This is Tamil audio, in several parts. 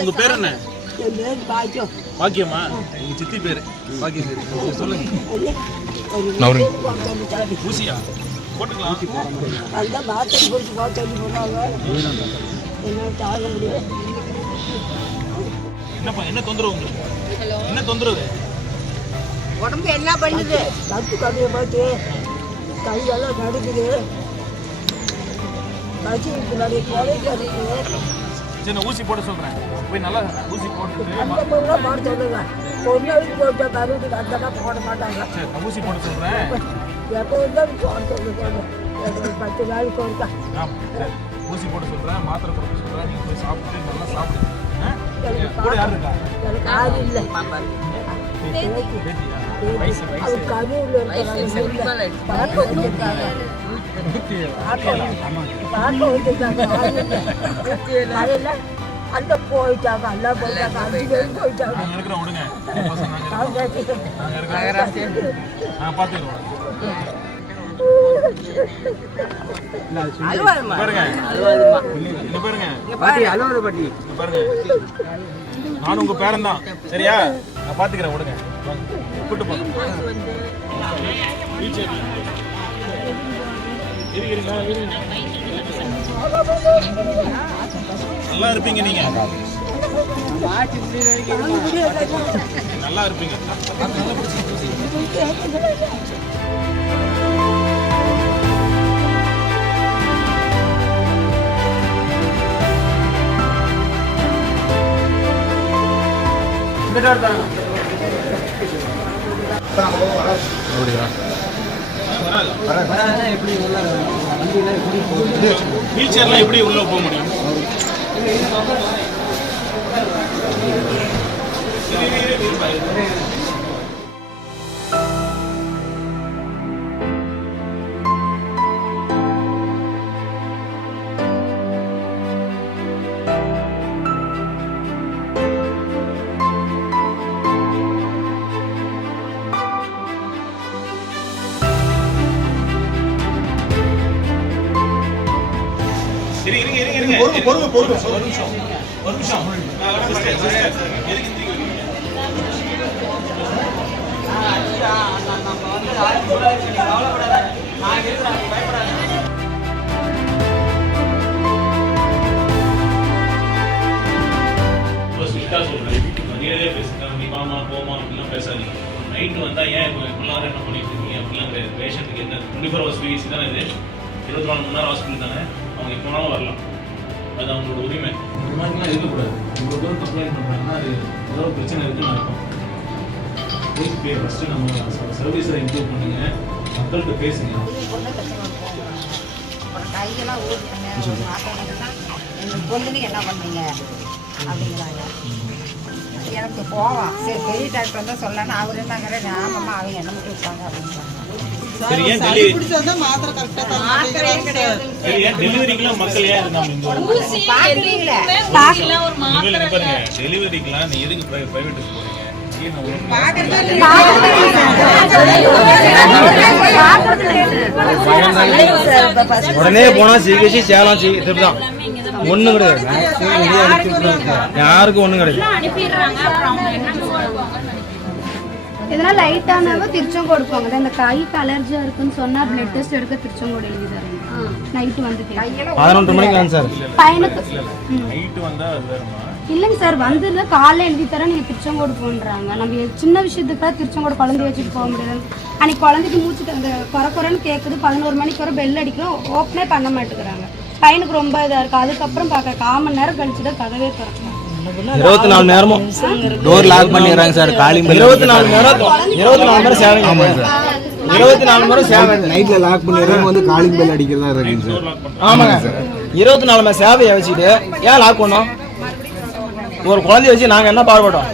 உங்க பேர் என்ன? பாக்கியமா? உங்க சித்தி பேரு பாக்கியம். சொல்லுங்க. ஊசியா போட்டுக்கலாம். என்னப்பா என்ன தொந்தரவு உங்களுக்கு? என்ன தொந்தரவு? உடம்பு என்ன பண்ணுது? கத்து கதையை பார்த்து கையெல்லாம் நடுக்குது. கட்சி பின்னாடி கொலைக்கு அடிக்குது. சரி ஊசி போட சொல்றேன். போய் நல்லா ஊசி போட்டு அந்த பொருளாக போட சொல்லுங்க. ஒரு நாளைக்கு போட்டா கருவுக்கு அதெல்லாம் போட மாட்டாங்க. சரி நான் ஊசி போட சொல்றேன். எப்போ இருந்தாலும் போட சொல்லுங்க. 10 நாளைக்கு ஒருக்கா. ஊசி போட சொல்றேன், மாத்திரை கொடுக்க சொல்றேன். நீங்க போய் சாப்பிட்டு நல்லா சாப்பிடுங்க. கூட யார் இருக்கா? எனக்கு ஆறு இல்லை. அது கருவில் அந்த போயிட்டாங்க எல்லாம் போயிட்டாங்க 5 பேரும் போயிட்டாங்க. நானும் உங்க பேரன் தான். சரியா? நான் பாத்துக்கிறேன். விடுங்க கூட்டு போங்க. நல்லா இருப்பீங்க நீங்க. நல்லா இருப்பீங்க. வீல் சேர்லாம் எப்படி உள்ள போக முடியும்? ஒரு நிமிஷம். பேசாதீங்க. நைட்டு வந்தா ஏன் எல்லாரும் என்ன பண்ணிட்டு இருக்கீங்க அப்படிலாம் கிடையாது. பேஷண்ட்டுக்கு என்ன 24 hours பிவிசி தானே இது. 24 மணி நேரம் ஹாஸ்பிட்டல் தானே. அவங்க எப்போனாலும் வரலாம். அது அவங்களோட உரிமை. இந்த மாதிரிலாம் இருக்கக்கூடாது. இவ்வளோ தூரம் கம்ப்ளைண்ட் பண்ணுறாங்கன்னா அது ஏதோ பிரச்சனை இருக்குன்னு அர்த்தம். ஃபஸ்ட்டு நம்ம சர்வீஸில் இம்ப்ரூவ் பண்ணுங்க. மக்கள்கிட்ட பேசுங்க. கையெல்லாம் பொண்ணுக்கு என்ன பண்ணீங்க அப்படிங்கிறாங்க. எனக்கு போவான். சரி பெரிய டாக்டர் வந்தால் சொல்லணும். அவர் என்னங்கிற ஆமாம்மா அவங்க என்ன மட்டும் இருப்பாங்க அப்படின்றாங்க. உடனே போனா சிகிச்சை சேலம் இதுதான் ஒண்ணு கிடையாது. யாருக்கும் ஒண்ணும் கிடையாது. இதெல்லாம் லைட்டானாலும் திருச்செங்கோடு போங்க. இந்த கைக்கு அலர்ஜியா இருக்குன்னு சொன்னா பிளட் டெஸ்ட் எடுக்க திருச்செங்கோடு எழுதி தரேன். நைட்டு வந்து 11 மணிக்கு சார் பையனுக்கு நைட்டு வந்தா அது வேறமா இல்லைங்க சார். வந்து காலைல எழுதி தரேன். நீங்க திருச்செங்கோடு போன்றாங்க. நம்ம சின்ன விஷயத்துக்காக திருச்செங்கோடு குழந்தை வச்சுட்டு போக முடியாது. அன்னைக்கு குழந்தைக்கு மூச்சுட்டு அந்த குறைன்னு கேட்குது. 11 மணிக்கு வர பெல் அடிக்கிறோம். ஓப்பனே பண்ண மாட்டேங்கிறாங்க. பையனுக்கு ரொம்ப இதா இருக்கு. அதுக்கப்புறம் பார்க்க 1/4 மணி நேரம் கழிச்சுதான் கதவே திறக்கணும். 24 நேரமும் டோர் லாக் பண்ணிடுறாங்க சார். காலிங் 24 நேரம் சேவை. 24 நேரம் சேவை. நைட்ல லாக் பண்ணிடுறாங்க. வந்து காலிங் பெல் அடிக்கிறதா இருக்கு சார். ஆமாங்க சார். 24 மணி சேவையை வச்சுட்டு ஏன் லாக் பண்ணோம்? ஒரு குழந்தைய வச்சு நாங்க என்ன பாடுபட்டோம்?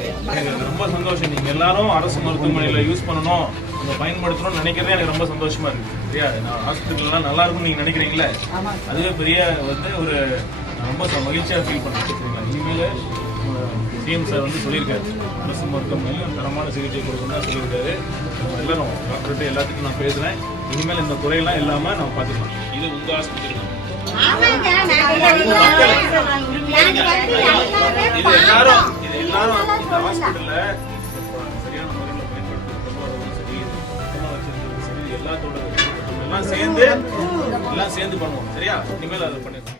ரொம்ப சந்தோஷம். நீங்க எல்லாரும் அரசு மருத்துவமனையில யூஸ் பண்ணணும், பயன்படுத்தணும்னு நினைக்கிறதே எனக்கு ரொம்ப சந்தோஷமா இருக்கு. சரியா? நான் ஹாஸ்பிட்டல்லாம் நல்லா இருக்கும்னு நீங்க நினைக்கிறீங்களே, அதுவே பெரிய வந்து ஒரு ரொம்ப மகிழ்ச்சியா ஃபீல் பண்ணுறேன். சரிங்களா? இனிமேல் சிஎம் சார் வந்து சொல்லியிருக்காரு, அரசு மருத்துவமனையில் தரமான சிகிச்சை கொடுக்கணும்னு சொல்லியிருக்காரு. எல்லாரும் டாக்டர்கிட்ட எல்லாத்துக்கும் நான் பேசுகிறேன். இனிமேல் இந்த குறையெல்லாம் இல்லாம நம்ம பாத்துக்கலாம். இது உங்க ஆஸ்பத்திரி தான். ஆமாங்க, நாங்க இது எல்லாரும் இந்த ஹாஸ்பிட்டல்ல சரியான முறையில் பயன்படுத்துறதும் சரி, வச்சிருந்ததும் சரி, எல்லாத்தோட எல்லாம் சேர்ந்து பண்ணுவோம். சரியா? இனிமேல் அதை பண்ணிடலாம்.